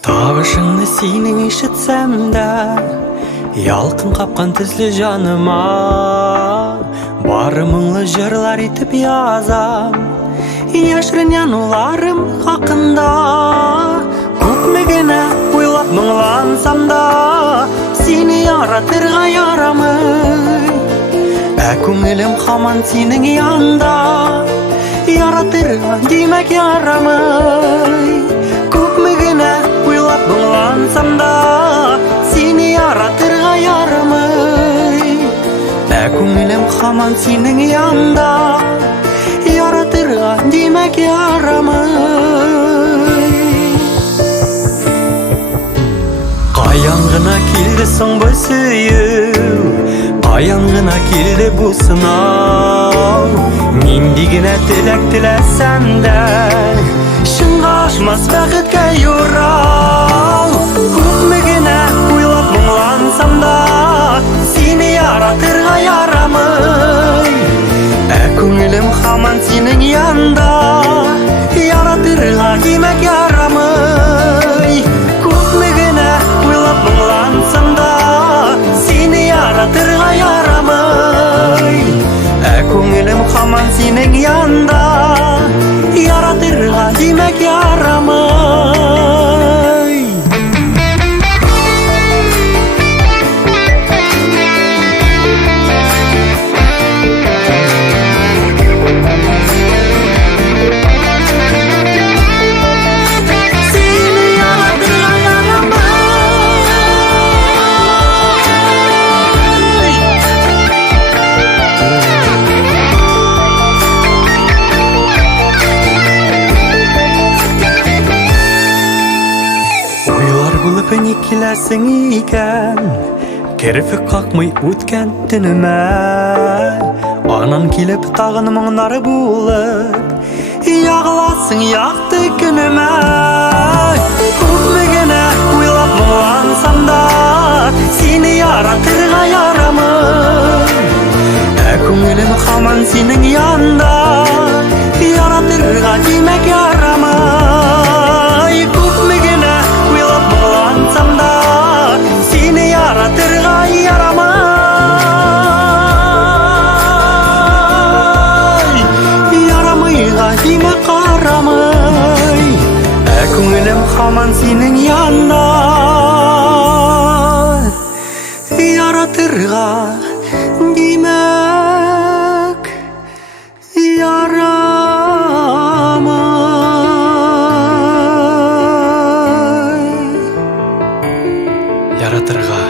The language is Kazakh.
Табышыңды сенің ишітсәм дә, ялқын қапқан төсле жаныма, бары мұңлы жырлар етіп язам, яшірін януларым хақында. Көпмегені ойлап мұңлансам да, сені яратырға ярамай, көңілім хаман сенің янда, яратырға демек ярамай. Көпмегені ойлап мұңлансам да, сені яратырға ярамай, көңілім хаман сенің янда, яратырға демек ярамай. Қаян ғына келді соң бұл сүйеу, қаян ғына келді бұл сынау, мен дегені тілек тілесәм дә, шынға ашмас бақытқа орал. Көпмегені ойлап мұңлансам да, сені яратырға ярамай, көңілім хаман сенің янда, яратырға демек ярамай. Көпмегені ойлап мұңлансам да, сені яратырға ярамай, көңілім хаман сенің янда, яратырға демек ярамай. Болып не келесің екен, керфік қақмай өткен түніме, анан келіп тағын мұңнары болып, яғыласың яқты күніме. Көпмегені ойлап мұңлансам да, сені яратырға ярамай, көңілім хаман сенің янда, яратырға демек ярамай. Көпмегені ойлап мұңлансам да, сені яратырға ярамай, ярамайға демек қарамай, көңілім хаман сенің янда, яратырға демек ярамай, яратырға